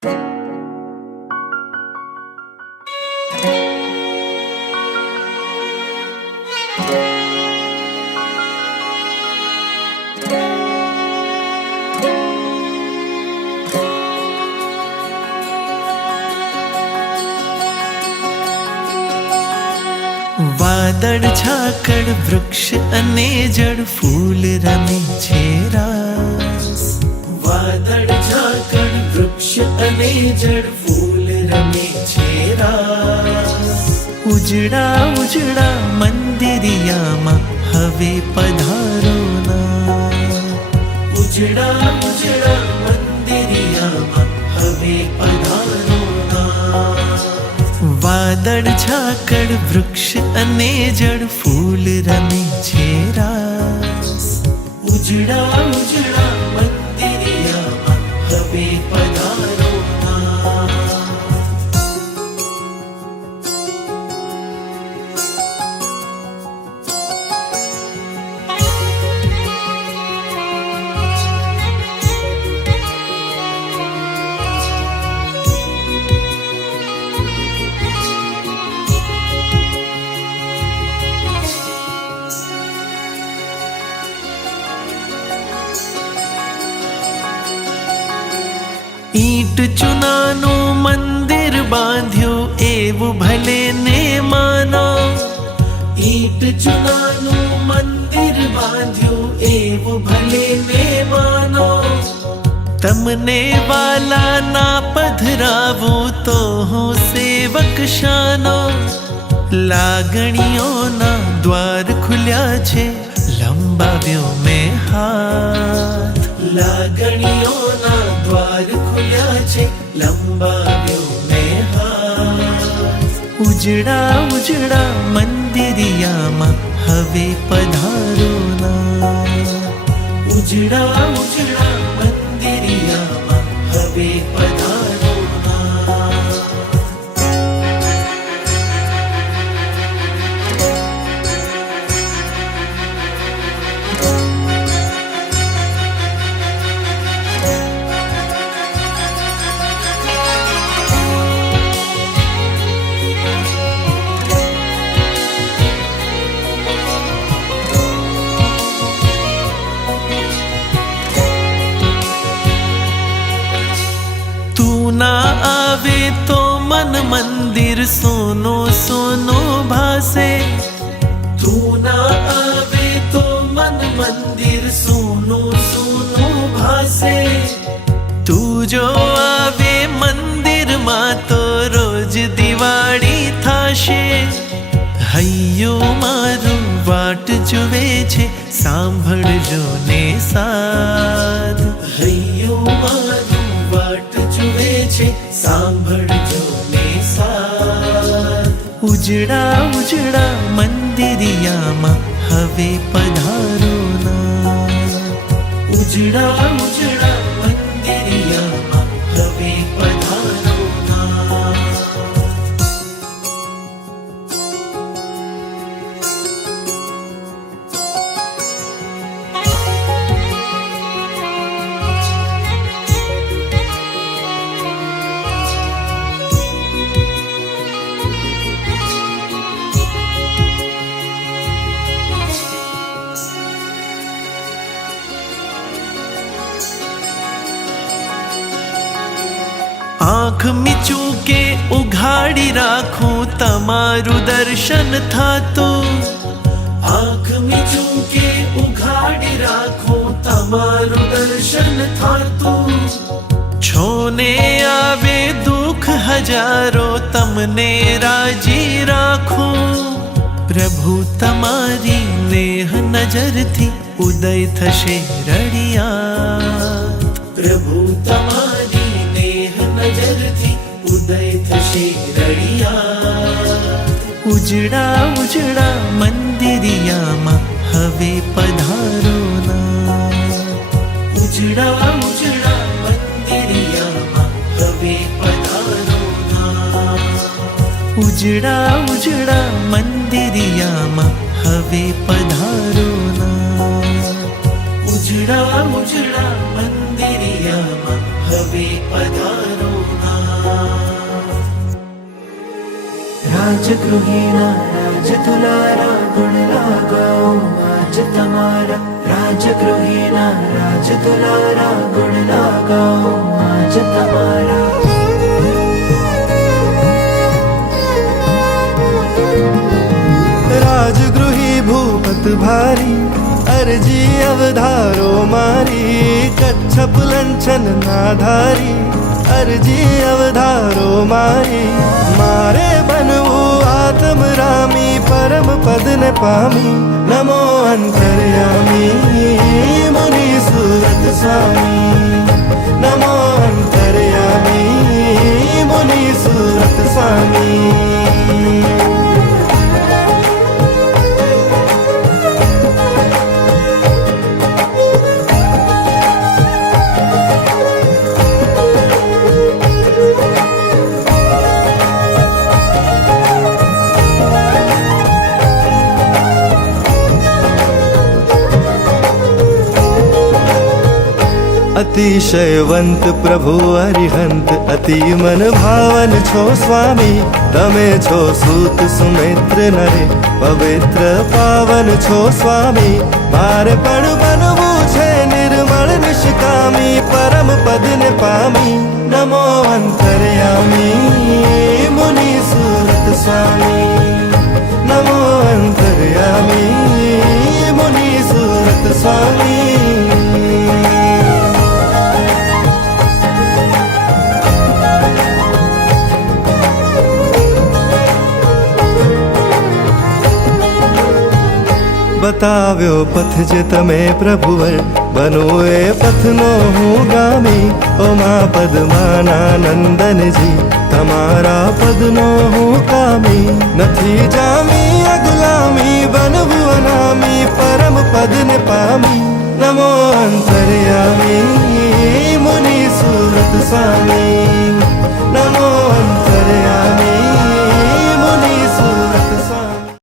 વાદળ ઝાકળ વૃક્ષ અને જળ ફૂલ રમે છે રાસ. વાદળ ઝાકળ વૃક્ષ અને જળ ફૂલ રમે છે રાસ. ઉજળા ઉજળા મંદિરિયામાં હવે પધારો ના. ઉજળા ઉજળા મંદિરિયામાં હવે પધારો ના. વાદળ ઝાકળ વૃક્ષ અને જળ ફૂલ રમે છે રાસ. ઉજળા ઉજળા મંદિરિયામાં હવે પધારો ના. ઈંટ ચૂનાનું મંદિર બાંધ્યું એવું ભલે ને માનો. ઈંટ ચૂનાનું મંદિર બાંધ્યું એવું ભલે ને માનો. તમને વાલા ના પધરાવું તો હું સેવક શાનો. લાગણીઓના દ્વાર ખુલ્યા છે લંબાવ્યો મેં હાથ. લાગણીઓના દ્વાર ખુલ્યા છે લંબાવ્યો મેં હાથ. ઉજળા ઉજળા મંદિરિયામાં હવે પધારો ના. ઉજળા ઉજળા મંદિરિયામાં હવે પધારો ના. ના આવે તો મન મંદિર સોનો સોનો ભાસે. તું ના આવે તો મન મંદિર સોનો સોનો ભાસે. તું જો આવે મંદિરમાં તો રોજ દિવાળી થાશે. હૈયું મારું વાટ જુએ છે સાંભળજો ને સાધ. હૈયું મારું વાટ જુએ છે સાંભળજો ને સાથ. ઉજળા ઉજળા મંદિરિયામાં હવે પધારો ના. ઉજળા ઉજળા મંદિરિયામાં હવે પધારો ના. આંખ મીચું કે ઉઘાડી રાખું તમારું દર્શન થાતું. આંખ મીચું કે ઉઘાડી રાખું તમારું દર્શન થાતું. છોને આવે દુઃખ હજારો તમને રાજી રાખું. પ્રભુ તમારી નેહ નજરથી ઉદય થશે રળિયાત. પ્રભુ તમારી નજરથી ઉદય થશે રળિયાત. ઉજળા ઉજળા મંદિરિયામાં હવે પધારો ના. ઉજળા ઉજળા મંદિરિયામાં હવે પધારો ના. ઉજળા ઉજળા મંદિરિયામાં હવે પધારો ના. ઉજળા ઉજળા મંદિરિયામાં હવે પધારો. રાજગૃહિના રાજ તુલારા ગુણ લાગાઓ આજ તમારા રાજગૃહિના રાજ તુલારા ગુણ લાગાઓ આજ તમારા રાજગૃહી ભૂપત ભારી અરજી અવધારો મારી કચ્છપ લંછન નાધારી અરજી અવધારો મારી મારે બનવું આત્મ રામી પરમ પદને પામી નમો અંતર્યામી મુનિ સુરત સ્વામી નમો અંતર્યામી મુનિ સુરત સ્વામી અતિશયવંત પ્રભુ અરિહંત અતિ મન ભાવન છો સ્વામી તમે છો સૂત સુમિત્ર નરે પવિત્ર પાવન છો સ્વામી મારે પણ બનવું છે નિર્મળ નિષ્કામી પરમ પદને પામી નમો અંતર્યામી મુનિ સુરત સ્વામી નમો અંતર્યામી મુનિ સુરત સ્વામી બતાવ્યો પથ જે તમે પ્રભુવર બનો એ પથનો હું ગામી ઓ મા પદ્માના નંદનજી તમારા પદનો હું કામી નથી જામી આ ગુલામી બનવું અનામી પરમ પદને પામી નમો અંતર્યામી મુનિ સુરત સ્વામી